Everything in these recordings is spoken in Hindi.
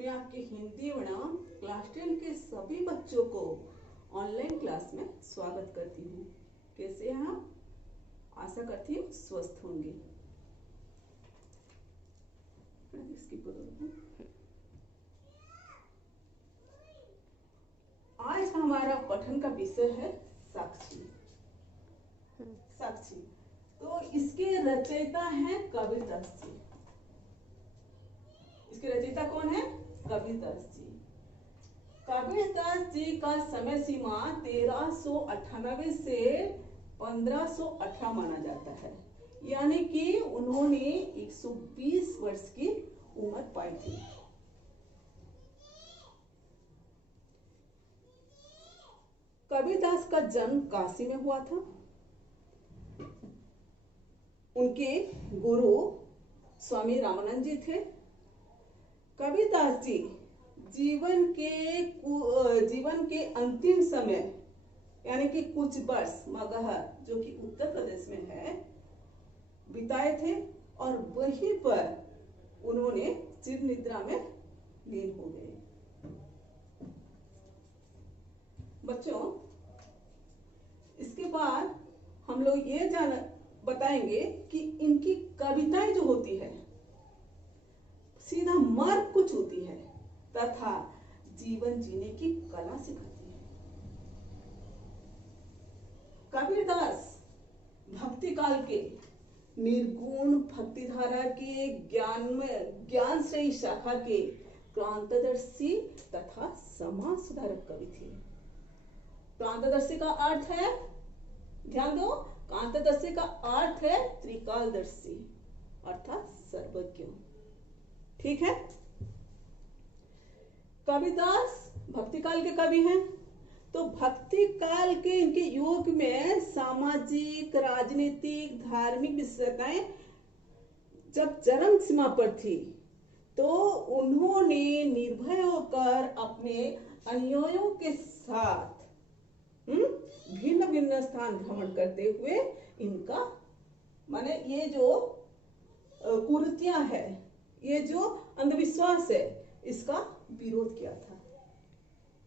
मैं आपकी हिंदी बनाम क्लास 10 के सभी बच्चों को ऑनलाइन क्लास में स्वागत करती हूँ। कैसे हैं आप? आशा करती हूँ स्वस्थ होंगे। आज हमारा पठन का विषय है साक्षी। साक्षी तो इसके रचयिता हैं कबीरदास जी। इसके रचयिता कौन है? कबीरदास जी। कबीरदास जी का समय सीमा 1398 से 1518 माना जाता है, यानी कि उन्होंने 120 वर्ष की उम्र पाई थी। कबीरदास का जन्म काशी में हुआ था। उनके गुरु स्वामी रामानंद जी थे। कबीरदास जी जीवन के अंतिम समय यानी कि कुछ वर्ष मगहर, जो कि उत्तर प्रदेश में है, बिताए थे और वहीं पर उन्होंने चिर निद्रा में लीन हो गए। बच्चों, इसके बाद हम लोग ये बताएंगे कि इनकी कविताएं जो होती है सीधा मार्ग को छूती है तथा जीवन जीने की कला सिखाती है। कबीरदास भक्ति काल के निर्गुण भक्ति धारा के ज्ञान श्रेणी शाखा के क्रांतदर्शी तथा समाज सुधारक कवि थे। क्रांतदर्शी का अर्थ है, ध्यान दो, क्रांतदर्शी का अर्थ है त्रिकालदर्शी अर्थात सर्वज्ञ। ठीक है। कबीरदास भक्ति काल के कवि हैं, तो भक्ति काल के इनके युग में सामाजिक, राजनीतिक, धार्मिक विषयताएं जब चरम सीमा पर थी, तो उन्होंने निर्भय होकर अपने अनुयायियों के साथ भिन्न भिन्न स्थान भ्रमण करते हुए इनका माने ये जो कुरीतियां है, ये जो अंधविश्वास है, इसका विरोध किया था।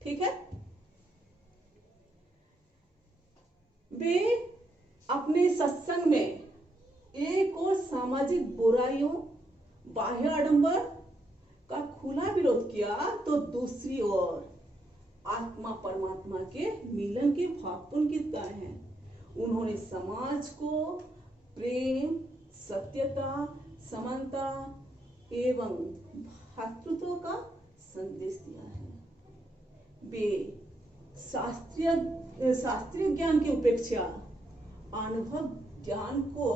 ठीक है। वे अपने सत्संग में एक और सामाजिक बुराइयों, बाह्य आडंबर का खुला विरोध किया, तो दूसरी ओर आत्मा परमात्मा के मिलन के भावपूर्ण गीत गाए हैं। उन्होंने समाज को प्रेम, सत्यता, समानता एवं भातृत्व का संदेश दिया है। वे शास्त्रीय ज्ञान की अपेक्षा अनुभव ज्ञान को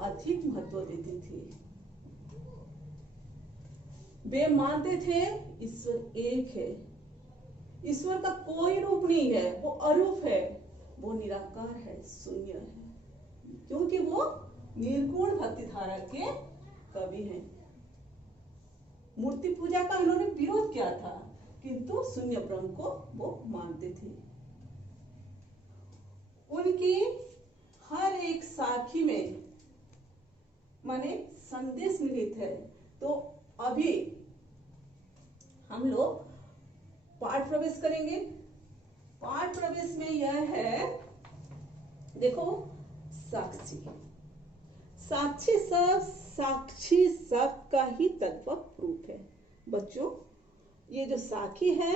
अधिक महत्व देते थे। वे मानते थे ईश्वर एक है, ईश्वर का कोई रूप नहीं है, वो अरूप है, वो निराकार है, शून्य है, क्योंकि वो निर्गुण भक्ति धारा के कवि हैं। मूर्ति पूजा का उन्होंने विरोध किया था, किंतु शून्य ब्रह्म को वो मानते थे। उनकी हर एक साखी में माने संदेश निहित है। तो अभी हम लोग पाठ प्रवेश करेंगे। पाठ प्रवेश में यह है, देखो, साक्षी। साक्षी शब्द का ही तत्व प्रूफ है। बच्चों, ये जो साखी है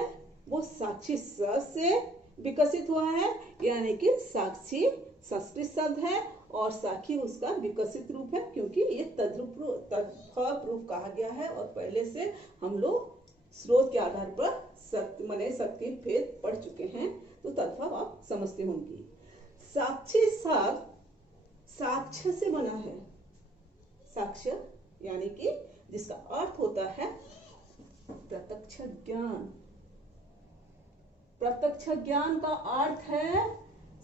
वो साक्षी शब्द से विकसित हुआ है, यानी कि साक्षी संस्कृत शब्द है और साखी उसका विकसित रूप है, क्योंकि ये तत्व कहा गया है और पहले से हम लोग स्रोत के आधार पर शक्ति भेद पढ़ चुके हैं, तो तत्व आप समझते होंगे। साक्षी शब्द साक्ष्य से बना है। साक्ष्य यानी कि जिसका अर्थ होता है प्रत्यक्ष ज्ञान। प्रत्यक्ष ज्ञान का अर्थ है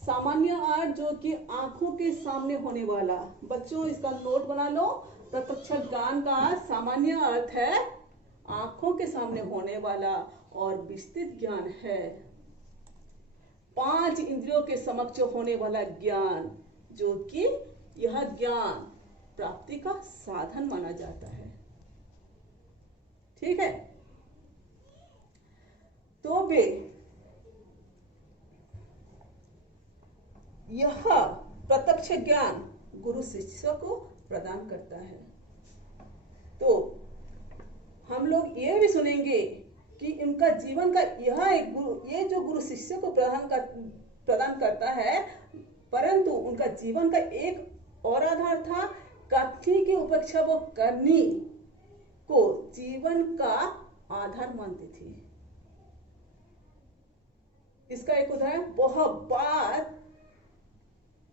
सामान्य अर्थ, जो कि आंखों के सामने होने वाला। बच्चों, इसका नोट बना लो। प्रत्यक्ष ज्ञान का सामान्य अर्थ है आंखों के सामने होने वाला, और विस्तृत ज्ञान है 5 इंद्रियों के समक्ष होने वाला ज्ञान, जो कि यह ज्ञान प्राप्ति का साधन माना जाता है। ठीक है। बे यह प्रत्यक्ष ज्ञान गुरु शिष्य को प्रदान करता है। तो हम लोग ये भी सुनेंगे कि इनका जीवन का ये जो गुरु शिष्य को प्रदान करता है, परंतु उनका जीवन का एक और आधार था, कथनी की उपेक्षा वो करनी को जीवन का आधार मानती थी। इसका एक उदाहरण बहुत बार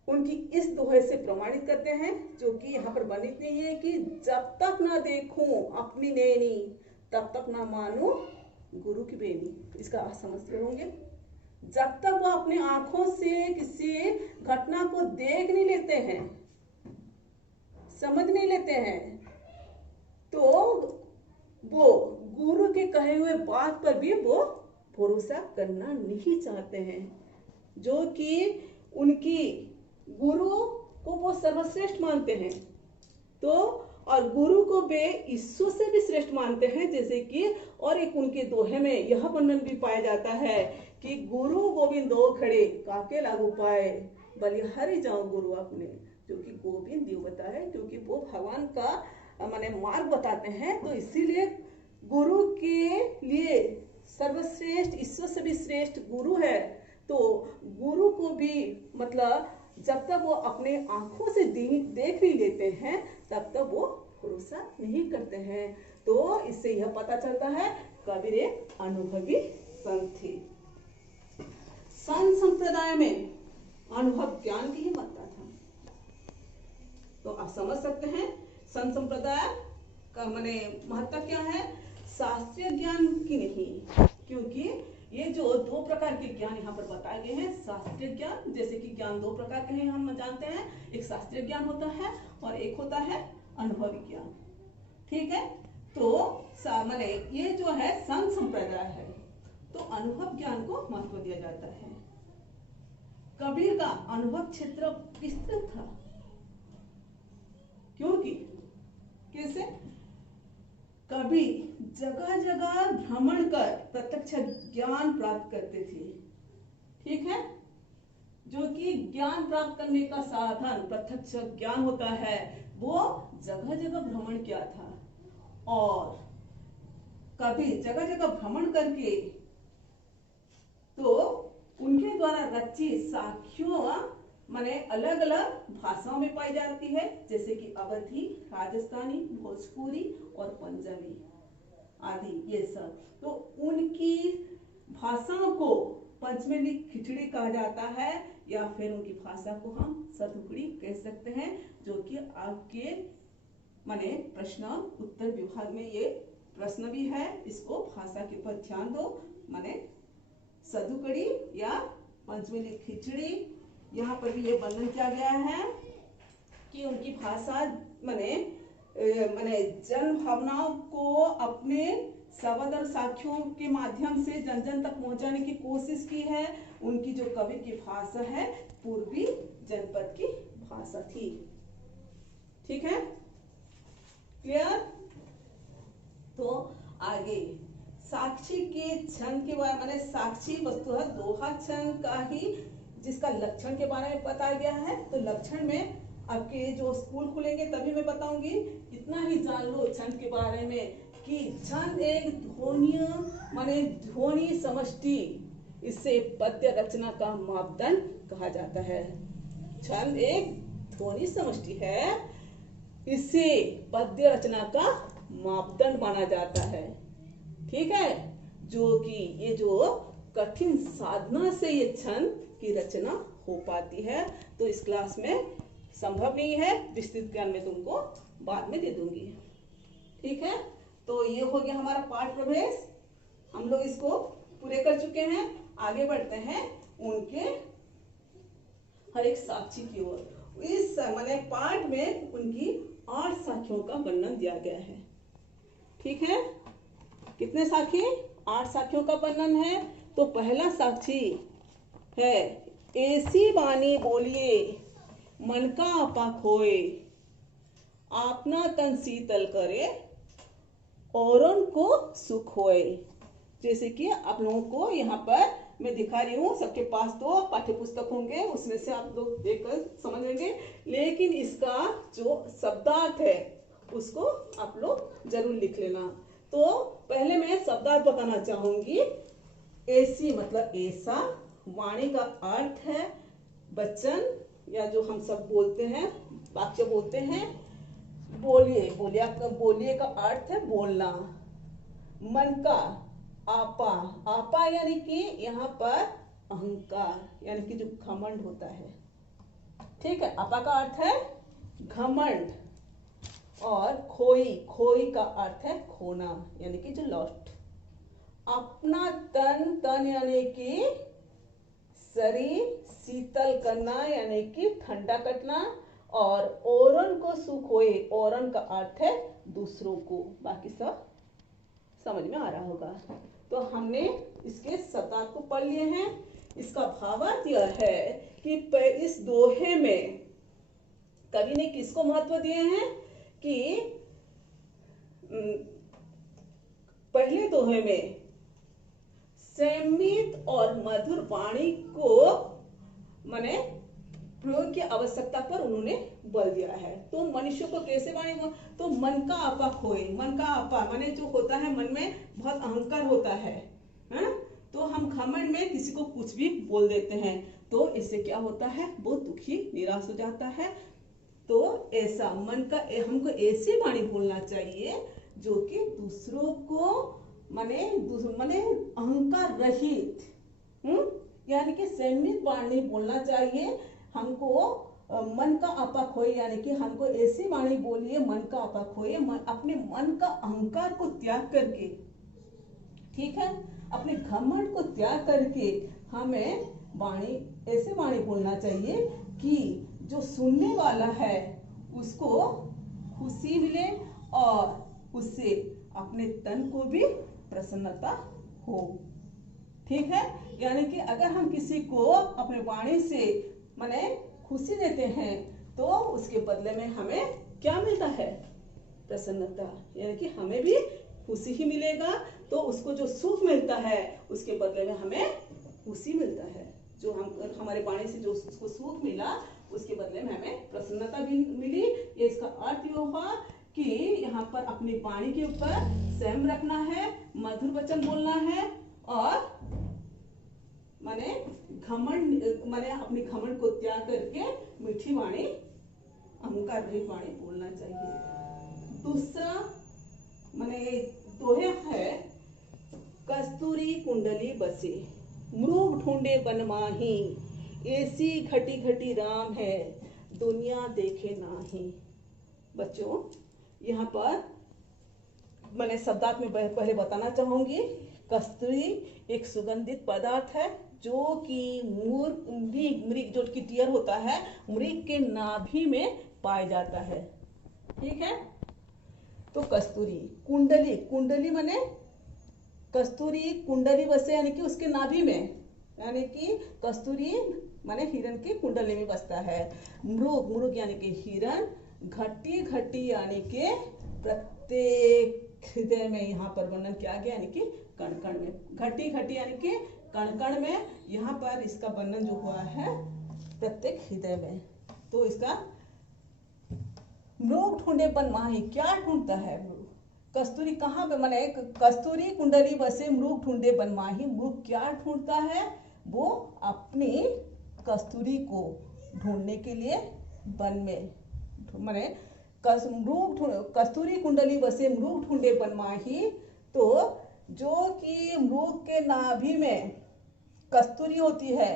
उनकी इस दोहे से प्रमाणित करते हैं, जो कि यहाँ पर वर्णित नहीं है कि जब तक ना देखूं अपनी नैनी तब तक ना मानूं गुरु की बेनी। इसका आप समझते होंगे, जब तक वो अपनी आंखों से किसी घटना को देख नहीं लेते हैं, समझ नहीं लेते हैं, तो वो गुरु के कहे हुए बात पर भी वो भरोसा करना नहीं चाहते हैं, जो कि उनकी गुरु को वो सर्वश्रेष्ठ मानते हैं। तो और गुरु को वे ईश्वर से भी श्रेष्ठ मानते हैं, जैसे कि और एक उनके दोहे में यह वर्णन भी पाया जाता है कि गुरु गोविंद दो खड़े काके लागू पाए, बलिहारी जाओ गुरु अपने, जो कि गोविंद देवता है, क्योंकि वो भगवान का माने मार्ग बताते हैं। तो इसीलिए गुरु के लिए सर्वश्रेष्ठ, ईश्वर से भी श्रेष्ठ गुरु है। तो गुरु को भी मतलब जब तक वो अपने आंखों से देख नहीं लेते हैं, तब तक वो भरोसा नहीं करते हैं। तो इससे यह पता चलता है कबीर एक अनुभवी संत थे। संत संप्रदाय में अनुभव ज्ञान की ही मात्रा था। तो आप समझ सकते हैं संत संप्रदाय का माने महत्ता क्या है, शास्त्रीय ज्ञान की नहीं, क्योंकि ये जो दो प्रकार के ज्ञान यहाँ पर बताए गए हैं, शास्त्रीय ज्ञान, जैसे कि ज्ञान दो प्रकार के हैं हम जानते हैं, एक शास्त्रीय ज्ञान होता है और एक होता है अनुभवी ज्ञान। ठीक है, तो माने ये जो है संत संप्रदाय है, तो अनुभव ज्ञान को महत्व दिया जाता है। कबीर का अनुभव क्षेत्र विस्तृत था, क्योंकि कैसे कबीर जगह जगह भ्रमण कर प्रत्यक्ष ज्ञान प्राप्त करते थे। ठीक है, जो कि ज्ञान प्राप्त करने का साधन प्रत्यक्ष ज्ञान होता है, वो जगह जगह भ्रमण किया था। और कबीर जगह जगह भ्रमण करके तो उनके द्वारा रचित साखियों माने अलग अलग भाषाओं में पाई जाती है, जैसे कि अवधी, राजस्थानी, भोजपुरी और पंजाबी आदि ये सब। तो उनकी भाषाओं को पंचमेली खिचड़ी कहा जाता है, या फिर उनकी भाषा को हम सतुकड़ी कह सकते हैं, जो कि आपके माने प्रश्न उत्तर विभाग में ये प्रश्न भी है, इसको भाषा के ऊपर ध्यान दो। माने सदुकड़ी या पंचमेली खिचड़ी, यहाँ पर भी ये वर्णन किया गया है कि उनकी भाषा माने जन भावनाओं को अपने शब्द और साखियों के माध्यम से जन जन तक पहुंचाने की कोशिश की है। उनकी जो कबीर की भाषा है पूर्वी जनपद की भाषा थी। ठीक है, क्लियर? तो आगे साक्षी के छंद के बारे में, साक्षी वस्तु है दोहा छंद का ही जिसका लक्षण के बारे में बताया गया है। तो लक्षण में आपके जो स्कूल खुलेंगे तभी मैं बताऊंगी, इतना ही जान लो छंद के बारे में कि छंद एक ध्वनि माने ध्वनि समष्टि, इससे पद्य रचना का मापदंड कहा जाता है। छंद एक ध्वनि समष्टि है, इससे पद्य रचना का मापदंड माना जाता है। ठीक है, जो कि ये जो कठिन साधना से ये छंद की रचना हो पाती है। तो इस क्लास में संभव नहीं है, विस्तृत ज्ञान में तुमको बाद में दे दूंगी। ठीक है, तो ये हो गया हमारा पाठ प्रवेश, हम लोग इसको पूरे कर चुके हैं। आगे बढ़ते हैं उनके हर एक साक्षी की ओर। इस माने पाठ में उनकी 8 साखियों का वर्णन दिया गया है। ठीक है, कितने साखी? 8 साखियों का वर्णन है। तो पहला साक्षी है, ऐसी वाणी बोलिए मन का आपा खोए, अपना तन शीतल करे औरों को सुख होए। जैसे कि आप लोगों को यहाँ पर मैं दिखा रही हूँ, सबके पास तो पाठ्य पुस्तक होंगे, उसमें से आप लोग देखकर समझ लेंगे, लेकिन इसका जो शब्दार्थ है उसको आप लोग जरूर लिख लेना। तो पहले मैं शब्दार्थ बताना चाहूंगी। ऐसी मतलब ऐसा, वाणी का अर्थ है वचन या जो हम सब बोलते हैं, वाक्य बोलते हैं। बोलिए, बोलिए का अर्थ है बोलना। मन का, आपा, आपा यानी कि यहाँ पर अहंकार यानी कि जो घमंड होता है, ठीक है। आपा का अर्थ है घमंड। और खोई, खोई का अर्थ है खोना यानी कि जो लॉस्ट। अपना तन, तन यानी कि शरीर, शीतल करना यानी कि ठंडा करना। और औरन को सुख होए, औरन का अर्थ है दूसरों को। बाकी सब समझ में आ रहा होगा। तो हमने इसके शब्दार्थ को पढ़ लिए हैं। इसका भावार्थ यह है कि इस दोहे में कवि ने किसको महत्व दिए हैं कि पहले दोहे में संयमित और मधुर वाणी को माने प्रयोग की आवश्यकता पर उन्होंने बल दिया है। तो मनुष्य को कैसे वाणी को, तो मन का आपा खोए। मन का आपा माने जो होता है, मन में बहुत अहंकार होता है, तो हम घमंड में किसी को कुछ भी बोल देते हैं, तो इससे क्या होता है, वो दुखी निराश हो जाता है। तो ऐसा मन का, हमको ऐसी वाणी बोलना चाहिए जो कि दूसरों को माने अहंकार रहित, यानी कि संयमित वाणी बोलना चाहिए हमको। मन का आपा खोए यानी कि हमको ऐसी वाणी बोलिए, मन का आपा खोए, अपने मन का अहंकार को त्याग करके, ठीक है, अपने घमंड को त्याग करके हमें वाणी, ऐसे वाणी बोलना चाहिए कि जो सुनने वाला है उसको खुशी मिले और उससे अपने तन को भी प्रसन्नता हो, ठीक है। यानी कि अगर हम किसी को अपने वाणी से माने खुशी देते हैं तो उसके बदले में हमें क्या मिलता है, प्रसन्नता, यानी कि हमें भी खुशी ही मिलेगा। तो उसको जो सुख मिलता है उसके बदले में हमें खुशी मिलता है। जो हम हमारे वाणी से जो उसको सुख मिला उसके बदले में हमें प्रसन्नता भी मिली। ये इसका अर्थ ये हुआ कि यहाँ पर अपनी वाणी के ऊपर संयम रखना है, मधुर वचन बोलना है और माने घमंड, माने अपनी घमंड को त्याग करके मीठी वाणी, अहंकार रहित वाणी बोलना चाहिए। दूसरा माने दोहे है, कस्तूरी कुंडली बसे मृग ढूंढे बनमाही, ऐसी घटी घटी राम है दुनिया देखे नाही। बच्चों यहाँ पर मैंने शब्दार्थ में पहले बताना चाहूंगी। कस्तूरी एक सुगंधित पदार्थ है जो कि मृग जो कि टियर होता है, मृग के नाभि में पाया जाता है, ठीक है। तो कस्तूरी, कुंडली, कुंडली माने कस्तूरी कुंडली बसे यानी कि उसके नाभि में, यानी कि कस्तूरी माने हिरण के कुंडली में बसता है। मृग, मृग यानी कि हिरण, घटी घटी यानी कि प्रत्येक हृदय में, यहाँ पर वर्णन किया गया यानी कि कण कण में, घटी घटी यानी कि कण कण में, यहाँ पर इसका वर्णन जो हुआ है प्रत्येक हृदय में। तो इसका मृग ढूंढे बनमाही, क्या ढूंढता है कस्तूरी, कहाँ पे माने कस्तूरी कुंडली बसे मृग ढूंढे बनमाही, मृग क्या ढूंढता है, वो अपनी कस्तूरी को ढूंढने के लिए वन में माने कस्तूरी कुंडली बसे मृग ढूंढे बनमाही। तो जो कि मृग के नाभि में कस्तूरी होती है,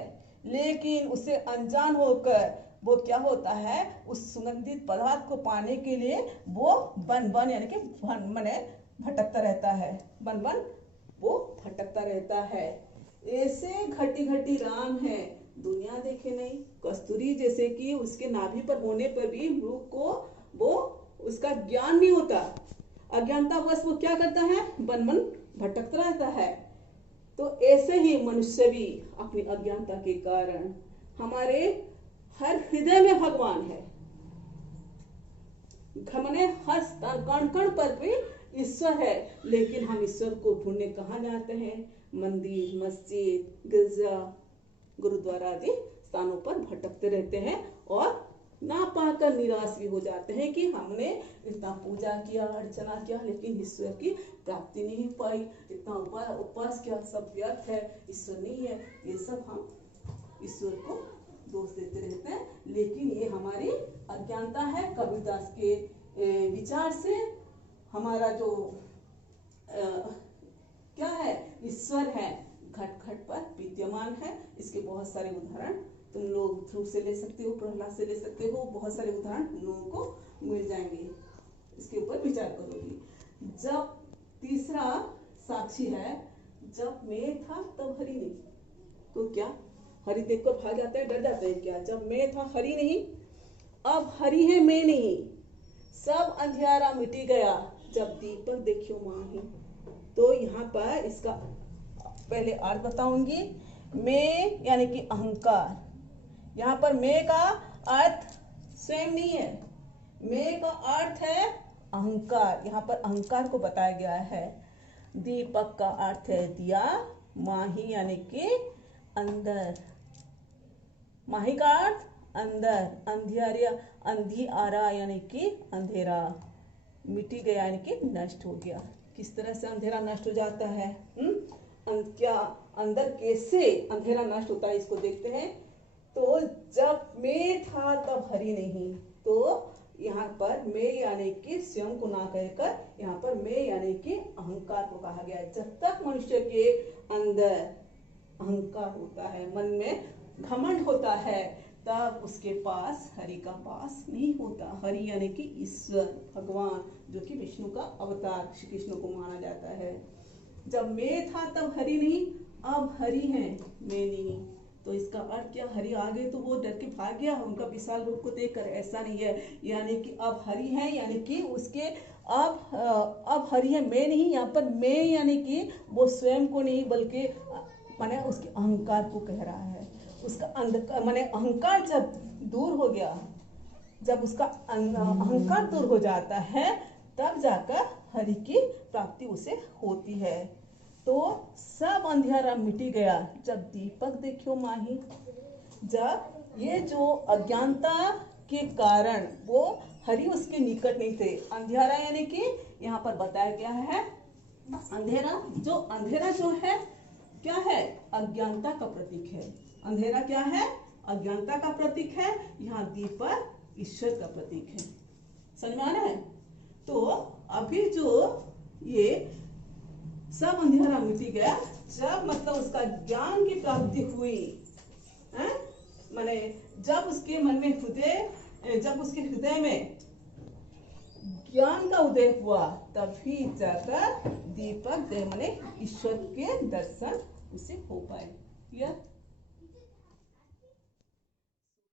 लेकिन उसे अनजान होकर वो क्या होता है, उस सुगंधित पदार्थ को पाने के लिए वो बन बन यानी कि माने भटकता रहता है, बन बन वो भटकता रहता है। ऐसे घटी घटी राम है दुनिया देखे नहीं। कस्तूरी जैसे कि उसके नाभि पर होने पर भी मृग को वो उसका ज्ञान नहीं होता, अज्ञानतावश वो क्या करता है, बन बन भटकता रहता है। तो ऐसे ही मनुष्य भी अपनी अज्ञानता के कारण, हमारे हर हृदय में भगवान है, हमने हर कण कण पर भी ईश्वर है, लेकिन हम ईश्वर को ढूंढने कहाँ जाते हैं? मंदिर, मस्जिद, गिरजा, गुरुद्वारा आदि स्थानों पर भटकते रहते हैं और ना पाकर निराश भी हो जाते हैं कि हमने इतना पूजा किया, अर्चना किया, लेकिन ईश्वर की प्राप्ति नहीं पाई, इतना उपवास किया, सब व्यर्थ है, ईश्वर नहीं है। ये सब हम ईश्वर को दोष देते रहते हैं, लेकिन ये हमारी अज्ञानता है। कबीरदास के विचार से हमारा जो क्या है, ईश्वर है, घट घट पर विद्यमान है। इसके बहुत सारे उदाहरण तुम लोग ध्रुव से ले सकते हो, प्रहलाद से ले सकते हो, बहुत सारे उदाहरण तुम लोगों को मिल जाएंगे, इसके ऊपर विचार करोगी। जब तीसरा साक्षी है, जब मैं था तब हरि नहीं, तो क्या हरि देखकर भाग जाता है, डर जाता है क्या? जब मैं था हरि नहीं, अब हरि है मैं नहीं, सब अंधियारा मिटी गया, जब दीपक देखियो माही। तो यहाँ पर इसका पहले अर्थ बताऊंगी। मैं यानी कि अहंकार, यहाँ पर मैं का अर्थ स्वयं नहीं है, मैं का अर्थ है अहंकार। यहाँ पर अहंकार को बताया गया है। दीपक का अर्थ है दिया, माही यानी कि अंदर, माही का अर्थ अंदर, अंधियारा, अंधियारा यानी कि अंधेरा, मिटी गया यानी कि नष्ट हो गया। किस तरह से अंधेरा नष्ट हो जाता है? क्या अंदर कैसे अंधेरा नष्ट होता है, इसको देखते हैं। तो जब मैं था तब हरि नहीं, तो यहाँ पर मैं यानी कि स्वयं को ना कहकर यहाँ पर मैं यानी कि अहंकार को कहा गया है। जब तक मनुष्य के अंदर अहंकार होता है, मन में घमंड होता है, तब उसके पास हरि का पास नहीं होता। हरि यानी कि ईश्वर, भगवान, जो कि विष्णु का अवतार श्री कृष्ण को माना जाता है। जब मैं था तब हरि नहीं, अब हरि है मैं नहीं। तो इसका अर्थ क्या? हरि आ गए तो वो डर के भाग गया उनका विशाल रूप को देखकर, ऐसा नहीं है। यानी कि अब हरि है, यानी कि उसके अब हरि है मैं नहीं। यहाँ पर मैं यानी कि वो स्वयं को नहीं, बल्कि माने उसके अहंकार को कह रहा है। उसका माने अहंकार जब दूर हो गया, जब उसका अहंकार दूर हो जाता है, तब जाकर हरि की प्राप्ति उसे होती है। तो सब अंधियारा मिटी गया, जब दीपक देखियो माही। जब ये जो अज्ञानता के कारण वो हरि उसके निकट नहीं थे। अंधियारा यानी कि यहाँ पर बताया गया है अंधेरा, जो अंधेरा जो है क्या है? अज्ञानता का प्रतीक है। अंधेरा क्या है? अज्ञानता का प्रतीक है। यहाँ दीपक ईश्वर का प्रतीक है। समझ में आ रहा है? तो अभी जो ये सब अंधेरा मिटी गया, जब मतलब उसका ज्ञान की प्राप्ति हुई, माने जब उसके मन में जब उसके हृदय में ज्ञान का उदय हुआ, तभी जाकर दीपक माने ईश्वर के दर्शन उसे हो पाए। क्लियर?